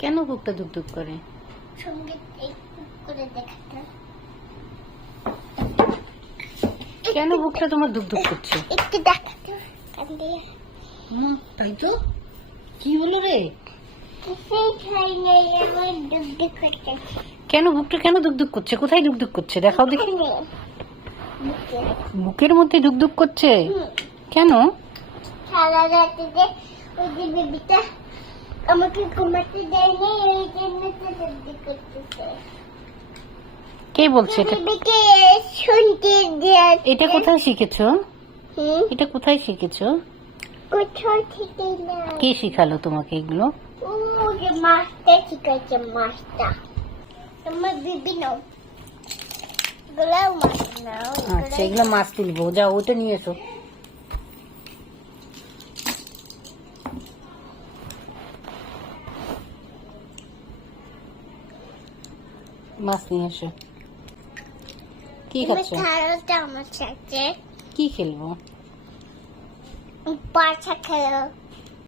কেন বুকটা দুক করে? কেন বুকটা তোমার দুক করছে? একটু দেখাতে তাই তো। কি হলো রে? কেন বুকটা কেন দুক করছে? কোথায় দুক করছে দেখাও দেখি। বুকের মধ্যে দুক করছে কেন? সারা রাতে যে ওই যে বেবিটা আমাকে ঘুমাতে দেয়নি, এই জন্য দুক করতেছে। কে বলছে এটা? বেবিকে শুনতে দেয়া। এটা কোথায় শিখেছো? এটা কোথায় শিখেছো? কোথাও থেকে না। কে শিখালো তোমাকে এগুলো? ও যে মাস্টার শিখাচ্ছে, মাস্টার। তোমার বেবি নাও, এগুলো মাছ নাও। আচ্ছা, এগুলো মাছ তুলবো, যাও ওটা নিয়ে এসো। মাছ নিয়ে এসো। কি খাচ্ছ? আমার সাথে কি খেলবো? পাছা খেলো।